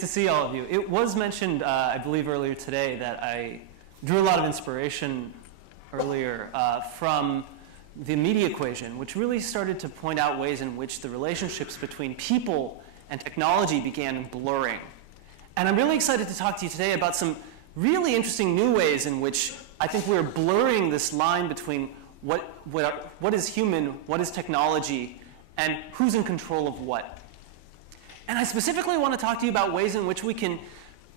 Great to see all of you. It was mentioned, I believe earlier today, that I drew a lot of inspiration earlier from the media equation, which really started to point out ways in which the relationships between people and technology began blurring. And I'm really excited to talk to you today about some really interesting new ways in which I think we're blurring this line between what is human, what is technology, and who's in control of what. And I specifically want to talk to you about ways in which we can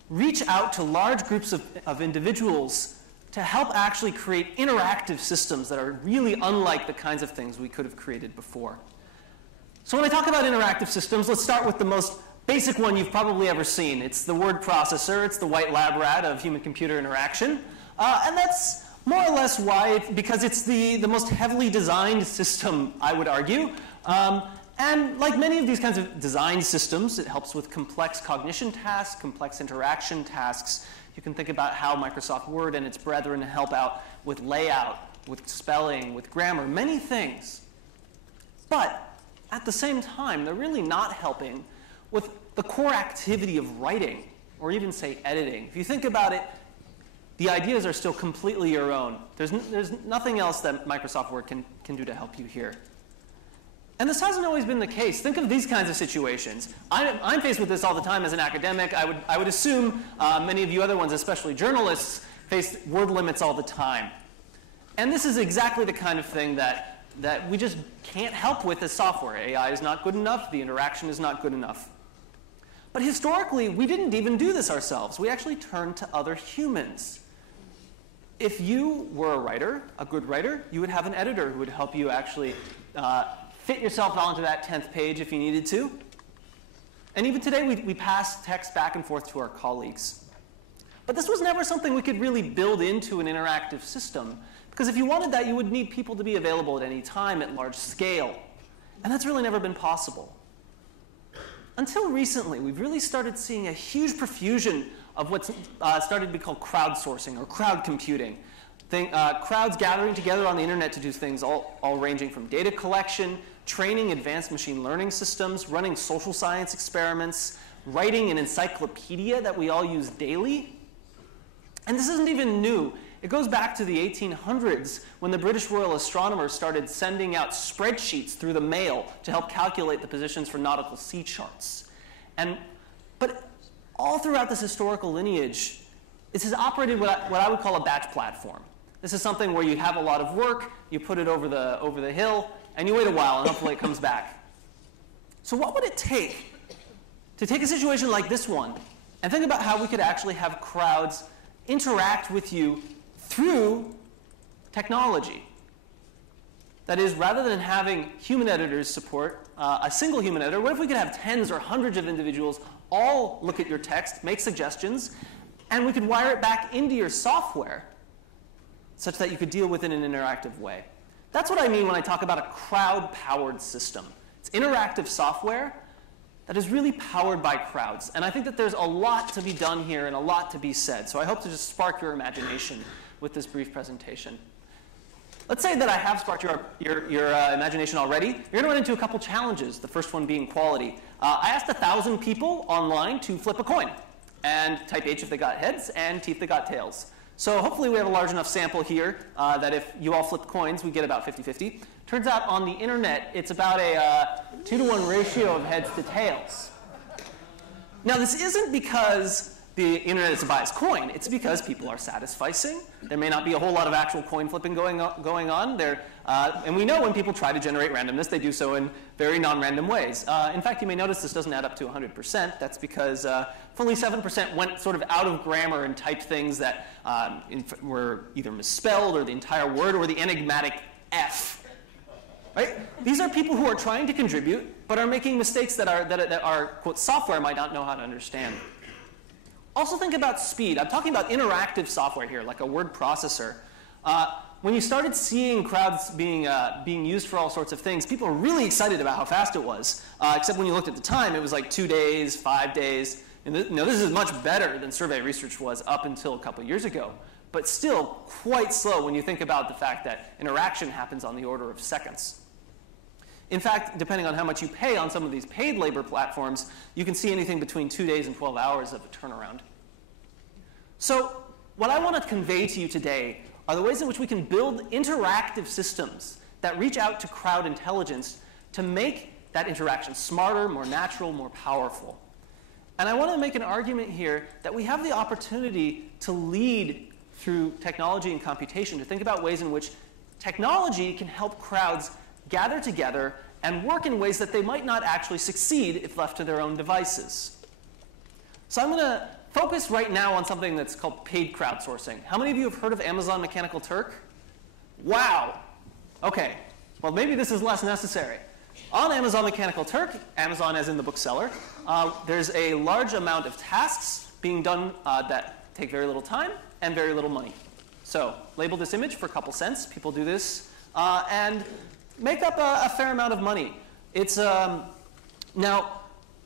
reach out to large groups of individuals to help actually create interactive systems that are really unlike the kinds of things we could have created before. So when I talk about interactive systems, let's start with the most basic one you've probably ever seen. It's the word processor. It's the white lab rat of human-computer interaction. And that's more or less why, because it's the most heavily designed system, I would argue. And like many of these kinds of design systems, it helps with complex cognition tasks, complex interaction tasks. You can think about how Microsoft Word and its brethren help out with layout, with spelling, with grammar, many things. But at the same time, they're really not helping with the core activity of writing, or even, say, editing. If you think about it, the ideas are still completely your own. There's nothing else that Microsoft Word can do to help you here. And this hasn't always been the case. Think of these kinds of situations. I'm faced with this all the time as an academic. I would assume many of you other ones, especially journalists, face word limits all the time. And this is exactly the kind of thing that we just can't help with as software. AI is not good enough. The interaction is not good enough. But historically, we didn't even do this ourselves. We actually turned to other humans. If you were a writer, a good writer, you would have an editor who would help you actually fit yourself onto that 10th page if you needed to. And even today, we pass text back and forth to our colleagues. But this was never something we could really build into an interactive system, because if you wanted that, you would need people to be available at any time at large scale. And that's really never been possible. Until recently, we've really started seeing a huge profusion of what's started to be called crowdsourcing or crowd computing. Crowds gathering together on the internet to do things all ranging from data collection, training advanced machine learning systems, running social science experiments, writing an encyclopedia that we all use daily. And this isn't even new. It goes back to the 1800s when the British Royal Astronomers started sending out spreadsheets through the mail to help calculate the positions for nautical sea charts. But all throughout this historical lineage, this has operated what I would call a batch platform. This is something where you have a lot of work, you put it over the hill, and you wait a while, and hopefully it comes back. So what would it take to take a situation like this one and think about how we could actually have crowds interact with you through technology? That is, rather than having human editors support a single human editor, what if we could have tens or hundreds of individuals all look at your text, make suggestions, and we could wire it back into your software such that you could deal with it in an interactive way? That's what I mean when I talk about a crowd-powered system. It's interactive software that is really powered by crowds. And I think that there's a lot to be done here and a lot to be said. So I hope to just spark your imagination with this brief presentation. Let's say that I have sparked your imagination already. You're going to run into a couple challenges, the first one being quality. I asked 1,000 people online to flip a coin and type H if they got heads and T if they got tails. So hopefully we have a large enough sample here that if you all flip coins, we get about 50-50. Turns out on the internet, it's about a 2-to-1 ratio of heads to tails. Now this isn't because the internet is a biased coin. It's because people are satisficing. There may not be a whole lot of actual coin flipping going on there. And we know when people try to generate randomness, they do so in very non-random ways. In fact, you may notice this doesn't add up to 100%. That's because fully 7% went sort of out of grammar and typed things that were either misspelled or the entire word or the enigmatic F. Right? These are people who are trying to contribute, but are making mistakes that our quote, software might not know how to understand. Also think about speed. I'm talking about interactive software here, like a word processor. When you started seeing crowds being used for all sorts of things, people were really excited about how fast it was. Except when you looked at the time, it was like 2 days, 5 days. And this is much better than survey research was up until a couple years ago. But still quite slow when you think about the fact that interaction happens on the order of seconds. In fact, depending on how much you pay on some of these paid labor platforms, you can see anything between 2 days and 12 hours of a turnaround. So what I want to convey to you today are the ways in which we can build interactive systems that reach out to crowd intelligence to make that interaction smarter, more natural, more powerful. And I want to make an argument here that we have the opportunity to lead through technology and computation, to think about ways in which technology can help crowds gather together and work in ways that they might not actually succeed if left to their own devices. So I'm going to focus right now on something that's called paid crowdsourcing. How many of you have heard of Amazon Mechanical Turk? Wow. OK. Well, maybe this is less necessary. On Amazon Mechanical Turk, Amazon as in the bookseller, there's a large amount of tasks being done that take very little time and very little money. So label this image for a couple cents. People do this and make up a fair amount of money. It's, now,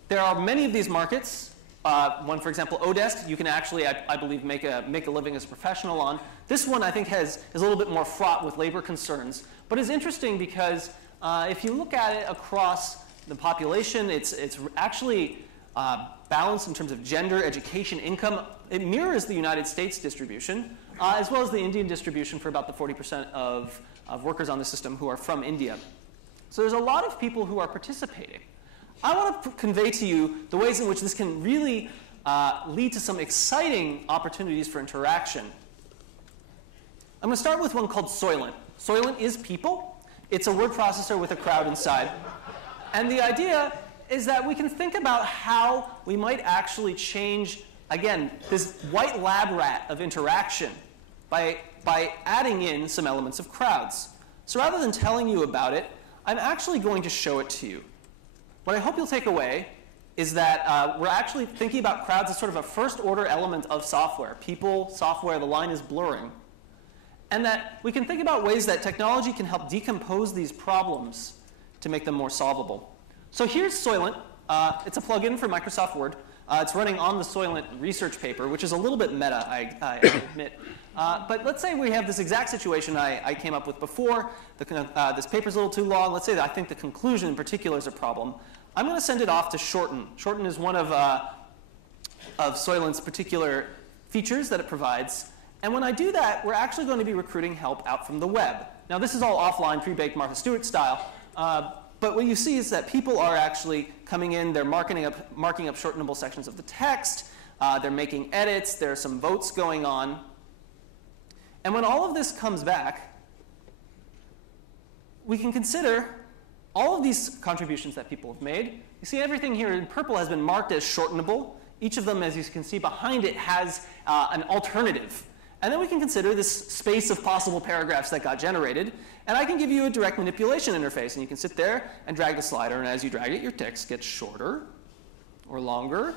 there are many of these markets. One, for example, Odesk, you can actually, I believe, make a living as a professional on. This one, I think, is a little bit more fraught with labor concerns, but is interesting because if you look at it across the population, it's actually balanced in terms of gender, education, income. It mirrors the United States distribution, as well as the Indian distribution for about the 40% of workers on the system who are from India. So there's a lot of people who are participating. I want to convey to you the ways in which this can really lead to some exciting opportunities for interaction. I'm going to start with one called Soylent. Soylent is people. It's a word processor with a crowd inside. And the idea is that we can think about how we might actually change, again, this white lab rat of interaction by adding in some elements of crowds. So rather than telling you about it, I'm actually going to show it to you. What I hope you'll take away is that we're actually thinking about crowds as sort of a first-order element of software. People, software, the line is blurring. And that we can think about ways that technology can help decompose these problems to make them more solvable. So here's Soylent. It's a plugin for Microsoft Word. It's running on the Soylent research paper, which is a little bit meta, I admit. But let's say we have this exact situation I came up with before. This paper's a little too long. Let's say that I think the conclusion in particular is a problem. I'm going to send it off to Shorten. Shorten is one of Soylent's particular features that it provides. And when I do that, we're actually going to be recruiting help out from the web. Now, this is all offline, pre-baked Martha Stewart style. But what you see is that people are actually coming in. They're marking up shortenable sections of the text. They're making edits. There are some votes going on. And when all of this comes back, we can consider all of these contributions that people have made. You see everything here in purple has been marked as shortenable. Each of them, as you can see behind it, has an alternative. And then we can consider this space of possible paragraphs that got generated. And I can give you a direct manipulation interface. And you can sit there and drag the slider. And as you drag it, your text gets shorter or longer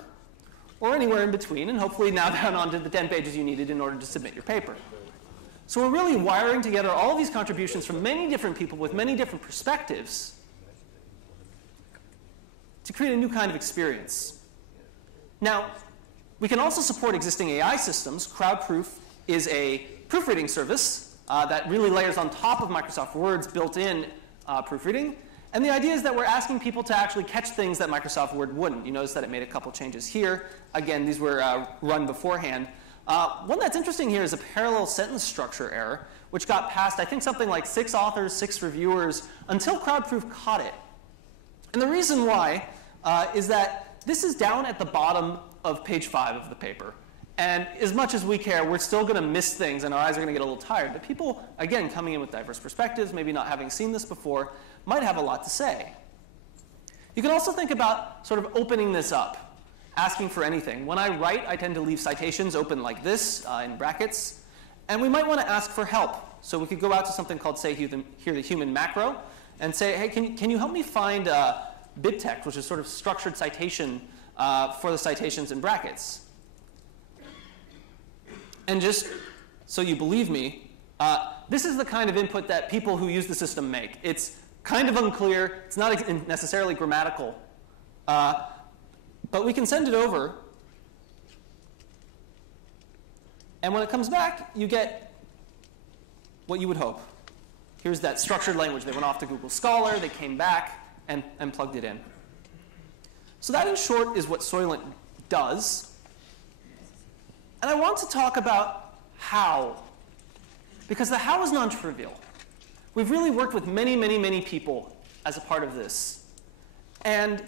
or anywhere in between. And hopefully now down onto the 10 pages you needed in order to submit your paper. So we're really wiring together all of these contributions from many different people with many different perspectives to create a new kind of experience. Now, we can also support existing AI systems. Crowdproof is a proofreading service that really layers on top of Microsoft Word's built-in proofreading. And the idea is that we're asking people to actually catch things that Microsoft Word wouldn't. You notice that it made a couple changes here. Again, these were run beforehand. One that's interesting here is a parallel sentence structure error, which got past, I think, something like 6 authors, 6 reviewers, until Crowdproof caught it. And the reason why is that this is down at the bottom of page 5 of the paper. And as much as we care, we're still going to miss things, and our eyes are going to get a little tired. But people, again, coming in with diverse perspectives, maybe not having seen this before, might have a lot to say. You can also think about sort of opening this up, asking for anything. When I write, I tend to leave citations open like this in brackets. And we might want to ask for help. So we could go out to something called, say, here the human macro, and say, hey, can you help me find BibTeX, which is sort of structured citation for the citations in brackets. And just so you believe me, this is the kind of input that people who use the system make. It's kind of unclear. It's not necessarily grammatical. But we can send it over. And when it comes back, you get what you would hope. Here's that structured language. They went off to Google Scholar. They came back. and plugged it in. So that, in short, is what Soylent does. And I want to talk about how, because the how is non-trivial. We've really worked with many, many, many people as a part of this. And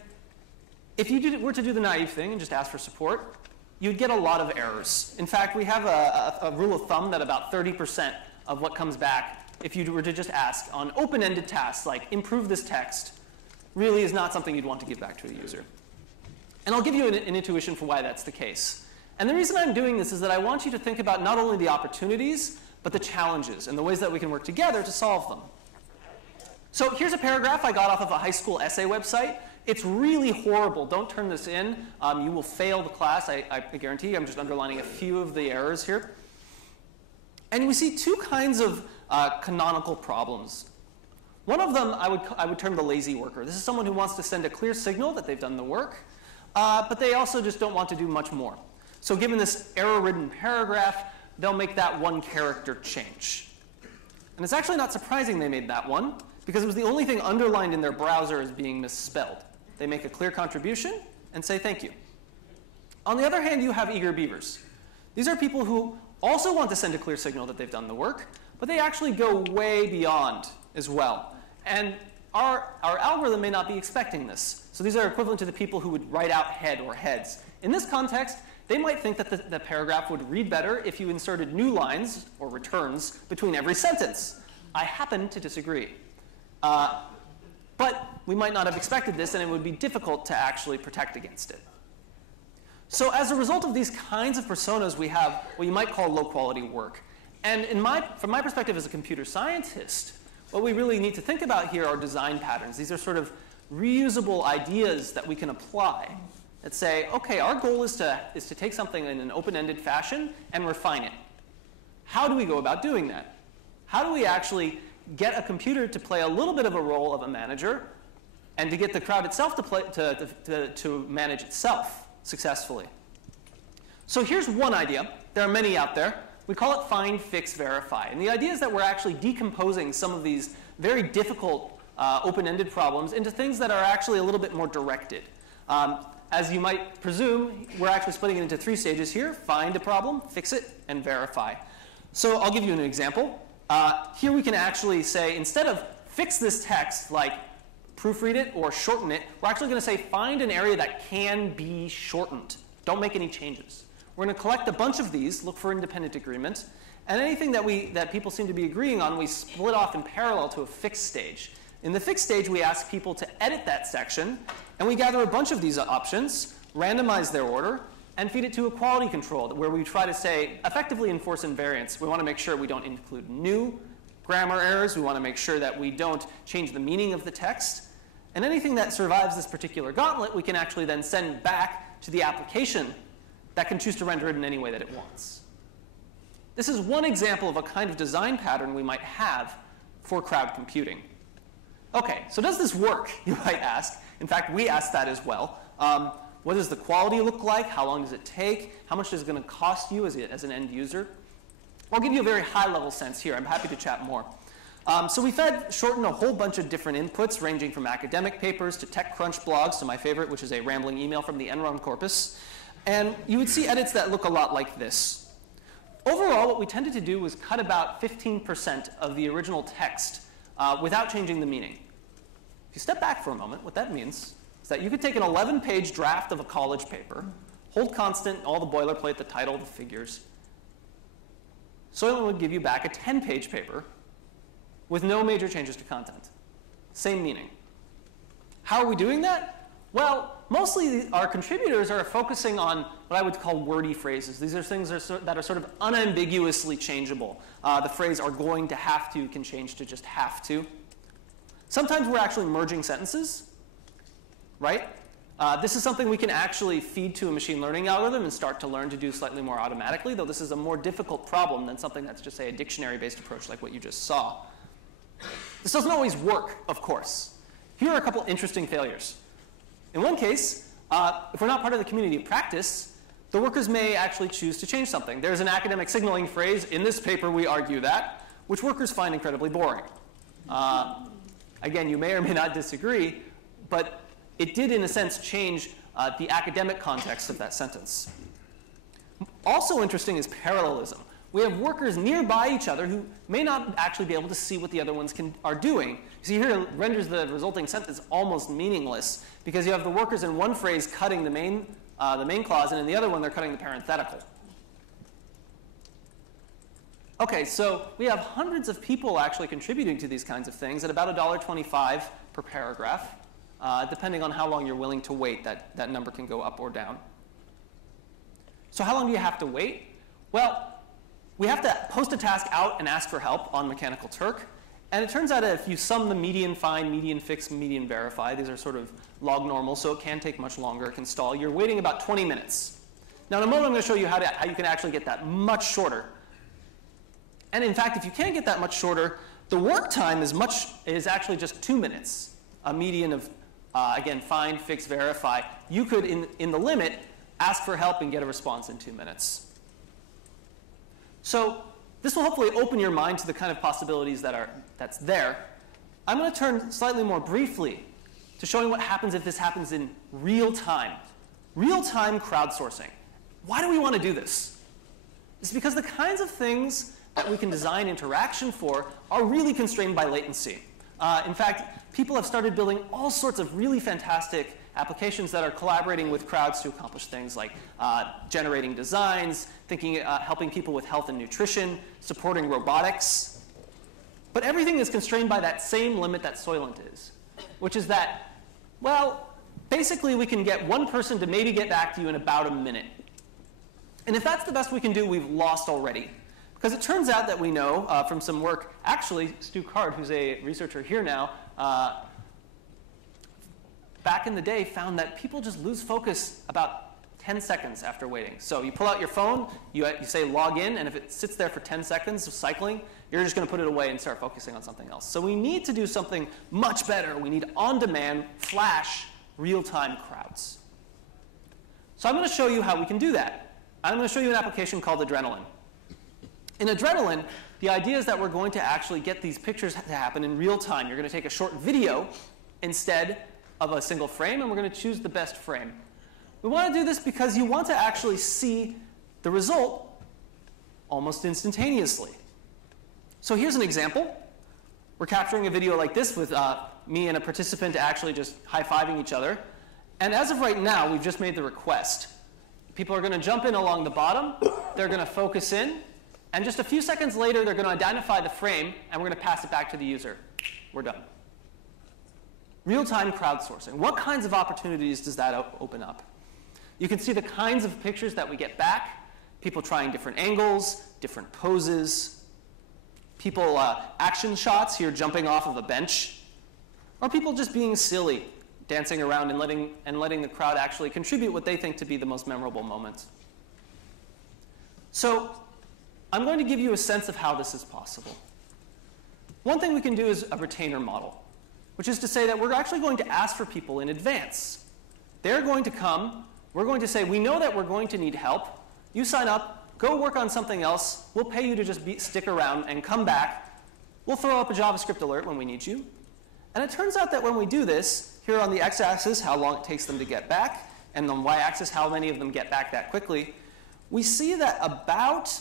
if you were to do the naive thing and just ask for support, you'd get a lot of errors. In fact, we have a rule of thumb that about 30% of what comes back, if you were to just ask on open-ended tasks like improve this text, really is not something you'd want to give back to a user. And I'll give you an intuition for why that's the case. And the reason I'm doing this is that I want you to think about not only the opportunities, but the challenges and the ways that we can work together to solve them. So here's a paragraph I got off of a high school essay website. It's really horrible. Don't turn this in. You will fail the class, I guarantee you. I'm just underlining a few of the errors here. And we see two kinds of canonical problems. One of them I would term the lazy worker. This is someone who wants to send a clear signal that they've done the work, but they also just don't want to do much more. So given this error-ridden paragraph, they'll make that one character change. And it's actually not surprising they made that one, because it was the only thing underlined in their browser as being misspelled. They make a clear contribution and say thank you. On the other hand, you have eager beavers. These are people who also want to send a clear signal that they've done the work, but they actually go way beyond as well. And our algorithm may not be expecting this. So these are equivalent to the people who would write out head or heads. In this context, they might think that the paragraph would read better if you inserted new lines or returns between every sentence. I happen to disagree. But we might not have expected this, and it would be difficult to actually protect against it. So as a result of these kinds of personas, we have what you might call low-quality work. And from my perspective as a computer scientist, what we really need to think about here are design patterns. These are sort of reusable ideas that we can apply that say, OK, our goal is to take something in an open-ended fashion and refine it. How do we go about doing that? How do we actually get a computer to play a little bit of a role of a manager and to get the crowd itself to manage itself successfully? So here's one idea. There are many out there. We call it find, fix, verify. And the idea is that we're actually decomposing some of these very difficult open-ended problems into things that are actually a little bit more directed. As you might presume, we're actually splitting it into 3 stages here: find a problem, fix it, and verify. So I'll give you an example. Here we can actually say, instead of fix this text, like proofread it or shorten it, we're actually going to say find an area that can be shortened. Don't make any changes. We're going to collect a bunch of these, look for independent agreement, and anything that people seem to be agreeing on, we split off in parallel to a fix stage. In the fix stage, we ask people to edit that section, and we gather a bunch of these options, randomize their order, and feed it to a quality control where we try to say, effectively enforce invariance. We want to make sure we don't include new grammar errors. We want to make sure that we don't change the meaning of the text. And anything that survives this particular gauntlet, we can actually then send back to the application that can choose to render it in any way that it wants. This is one example of a kind of design pattern we might have for crowd computing. OK, so does this work, you might ask. In fact, we asked that as well. What does the quality look like? How long does it take? How much is it going to cost you as an end user? I'll give you a very high-level sense here. I'm happy to chat more. So we fed Shorten a whole bunch of different inputs, ranging from academic papers to TechCrunch blogs to my favorite, which is a rambling email from the Enron corpus. And you would see edits that look a lot like this. Overall, what we tended to do was cut about 15% of the original text without changing the meaning. If you step back for a moment, what that means is that you could take an 11-page draft of a college paper, hold constant all the boilerplate, the title, the figures. Soylent would give you back a 10-page paper with no major changes to content. Same meaning. How are we doing that? Well, mostly our contributors are focusing on what I would call wordy phrases. These are things that are sort of unambiguously changeable. The phrase "are going to have to" can change to just "have to." Sometimes we're actually merging sentences, right? This is something we can actually feed to a machine learning algorithm and start to learn to do slightly more automatically, though this is a more difficult problem than something that's just, say, a dictionary-based approach like what you just saw. This doesn't always work, of course. Here are a couple interesting failures. In one case, if we're not part of the community of practice, the workers may actually choose to change something. There's an academic signaling phrase. In this paper, we argue that, which workers find incredibly boring. Again, you may or may not disagree. but it did, in a sense, change the academic context of that sentence. Also interesting is parallelism. We have workers nearby each other who may not actually be able to see what the other ones are doing. You see here it renders the resulting sentence almost meaningless because you have the workers in one phrase cutting the main clause, and in the other one they're cutting the parenthetical. Okay, so we have hundreds of people actually contributing to these kinds of things at about $1.25 per paragraph. Depending on how long you're willing to wait, that number can go up or down. So how long do you have to wait? Well, we have to post a task out and ask for help on Mechanical Turk. And it turns out that if you sum the median find, median fix, median verify, these are sort of log normal, so it can take much longer, it can stall. You're waiting about 20 minutes. Now in a moment I'm going to show you how you can actually get that much shorter. And in fact, if you can't get that much shorter, the work time is actually just 2 minutes, a median of, again, find, fix, verify. You could, in the limit, ask for help and get a response in 2 minutes. So this will hopefully open your mind to the kind of possibilities that's there. I'm going to turn slightly more briefly to showing what happens if this happens in real time. Real-time crowdsourcing. Why do we want to do this? It's because the kinds of things that we can design interaction for are really constrained by latency. In fact, people have started building all sorts of really fantastic applications that are collaborating with crowds to accomplish things like generating designs, helping people with health and nutrition, supporting robotics. But everything is constrained by that same limit that Soylent is, which is that, well, basically we can get one person to maybe get back to you in about a minute. And if that's the best we can do, we've lost already. Because it turns out that we know from some work, actually, Stu Card, who's a researcher here now, back in the day found that people just lose focus about 10 seconds after waiting. So you pull out your phone, you say log in, and if it sits there for 10 seconds of cycling, you're just going to put it away and start focusing on something else. So we need to do something much better. We need on-demand, flash, real-time crowds. So I'm going to show you how we can do that. I'm going to show you an application called Adrenaline. In Adrenaline, the idea is that we're going to actually get these pictures to happen in real time. You're going to take a short video instead of a single frame, and we're going to choose the best frame. We want to do this because you want to actually see the result almost instantaneously. So here's an example. We're capturing a video like this with me and a participant actually just high-fiving each other. And as of right now, we've just made the request. People are going to jump in along the bottom. They're going to focus in. And just a few seconds later, they're going to identify the frame, and we're going to pass it back to the user. We're done. Real-time crowdsourcing. What kinds of opportunities does that open up? You can see the kinds of pictures that we get back. People trying different angles, different poses. People action shots here jumping off of a bench. Or people just being silly, dancing around and letting the crowd actually contribute what they think to be the most memorable moments. So I'm going to give you a sense of how this is possible. One thing we can do is a retainer model, which is to say that we're actually going to ask for people in advance. They're going to come. We're going to say, we know that we're going to need help. You sign up. Go work on something else. We'll pay you to just stick around and come back. We'll throw up a JavaScript alert when we need you. And it turns out that when we do this, here on the x-axis, how long it takes them to get back, and on the y-axis, how many of them get back that quickly, we see that about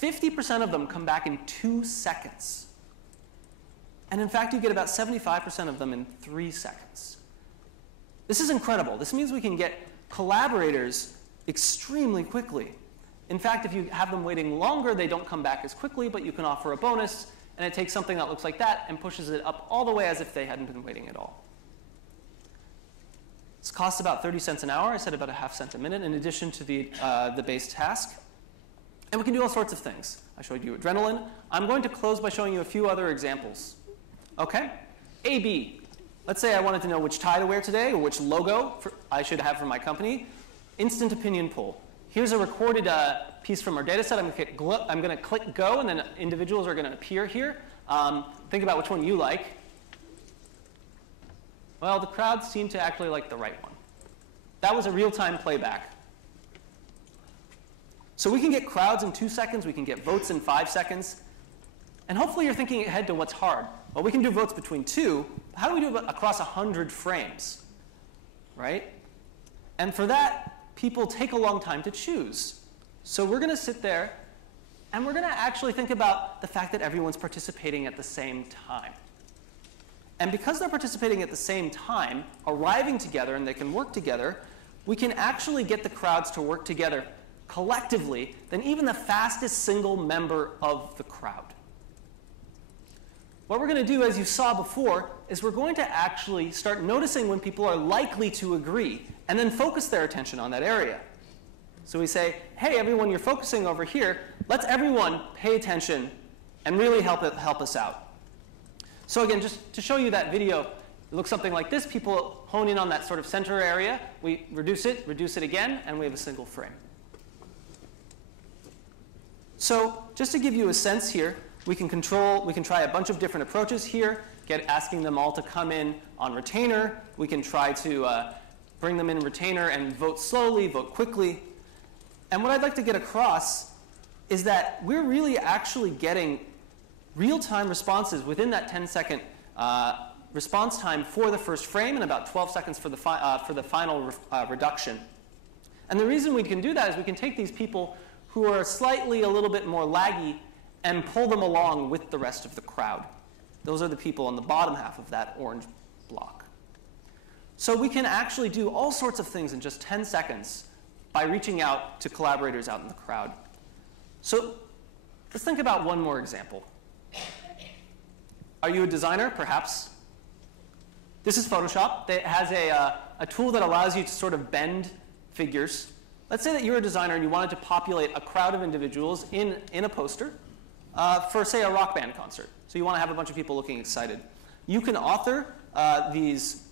50% of them come back in 2 seconds. And in fact, you get about 75% of them in 3 seconds. This is incredible. This means we can get collaborators extremely quickly. In fact, if you have them waiting longer, they don't come back as quickly, but you can offer a bonus, and it takes something that looks like that and pushes it up all the way as if they hadn't been waiting at all. This costs about 30 cents an hour. I said about a half cent a minute in addition to the base task. And we can do all sorts of things. I showed you Adrenaline. I'm going to close by showing you a few other examples. OK? A/B. Let's say I wanted to know which tie to wear today or which logo I should have for my company. Instant opinion poll. Here's a recorded piece from our data set. I'm going to click go, and then individuals are going to appear here. Think about which one you like. Well, the crowd seemed to actually like the right one. That was a real-time playback. So we can get crowds in 2 seconds. We can get votes in 5 seconds. And hopefully you're thinking ahead to what's hard. Well, we can do votes between 2. How do we do it across 100 frames, right? And for that, people take a long time to choose. So we're going to sit there, and we're going to actually think about the fact that everyone's participating at the same time. And because they're participating at the same time, arriving together, and they can work together, we can actually get the crowds to work together collectively than even the fastest single member of the crowd. What we're going to do, as you saw before, is we're going to actually start noticing when people are likely to agree, and then focus their attention on that area. So we say, hey, everyone, you're focusing over here. Let's everyone pay attention and really help us out. So again, just to show you that video, it looks something like this. People hone in on that sort of center area. We reduce it again, and we have a single frame. So just to give you a sense here, we can try a bunch of different approaches here, asking them all to come in on retainer. We can try to bring them in retainer and vote slowly, vote quickly. And what I'd like to get across is that we're really actually getting real-time responses within that 10-second response time for the first frame and about 12 seconds for the final reduction. And the reason we can do that is we can take these people who are slightly a little bit more laggy and pull them along with the rest of the crowd. Those are the people on the bottom half of that orange block. So we can actually do all sorts of things in just 10 seconds by reaching out to collaborators out in the crowd. So let's think about one more example. Are you a designer? Perhaps. This is Photoshop. It has a tool that allows you to sort of bend figures. Let's say that you're a designer and you wanted to populate a crowd of individuals in a poster for, say, a rock band concert. So you want to have a bunch of people looking excited. You can author these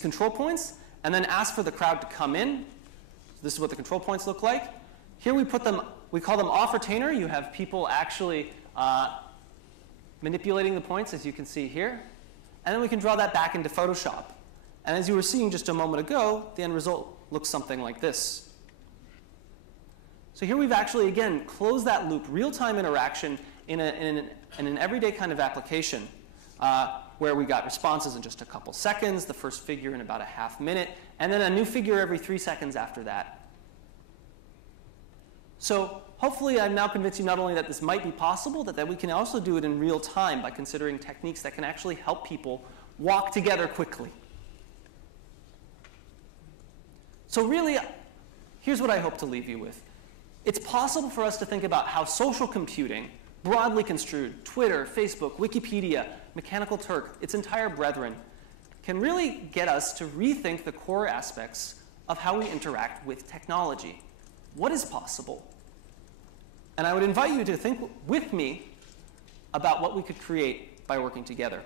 control points and then ask for the crowd to come in. This is what the control points look like. Here we put them, we call them off retainer. You have people actually manipulating the points, as you can see here. And then we can draw that back into Photoshop. And as you were seeing just a moment ago, the end result looks something like this. So here we've actually, again, closed that loop, real-time interaction in an everyday kind of application where we got responses in just a couple seconds, the first figure in about a half minute, and then a new figure every 3 seconds after that. So hopefully I've now convinced you not only that this might be possible, that we can also do it in real time by considering techniques that can actually help people walk together quickly. So really, here's what I hope to leave you with. It's possible for us to think about how social computing, broadly construed, Twitter, Facebook, Wikipedia, Mechanical Turk, its entire brethren, can really get us to rethink the core aspects of how we interact with technology. What is possible? And I would invite you to think with me about what we could create by working together.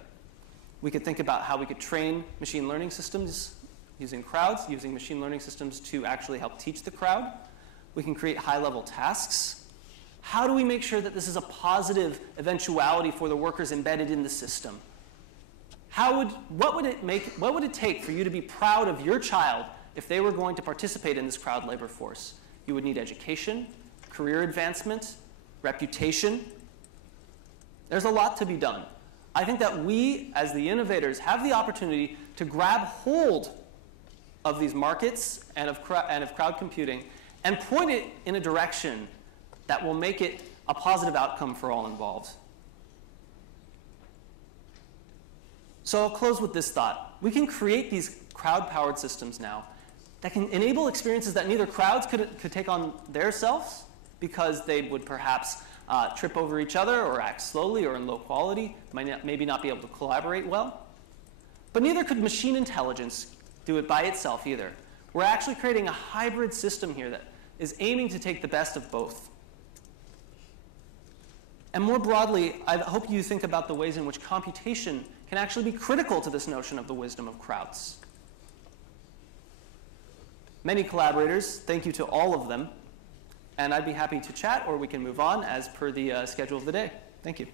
We could think about how we could train machine learning systems using crowds, using machine learning systems to actually help teach the crowd. We can create high-level tasks. How do we make sure that this is a positive eventuality for the workers embedded in the system? What would it take for you to be proud of your child if they were going to participate in this crowd labor force? You would need education, career advancement, reputation. There's a lot to be done. I think that we, as the innovators, have the opportunity to grab hold of these markets and of crowd computing and point it in a direction that will make it a positive outcome for all involved. So I'll close with this thought. We can create these crowd-powered systems now that can enable experiences that neither crowds could take on themselves because they would perhaps trip over each other or act slowly or in low quality, maybe not be able to collaborate well. But neither could machine intelligence do it by itself either. We're actually creating a hybrid system here that is aiming to take the best of both. And more broadly, I hope you think about the ways in which computation can actually be critical to this notion of the wisdom of crowds. Many collaborators, thank you to all of them. And I'd be happy to chat, or we can move on as per the schedule of the day. Thank you.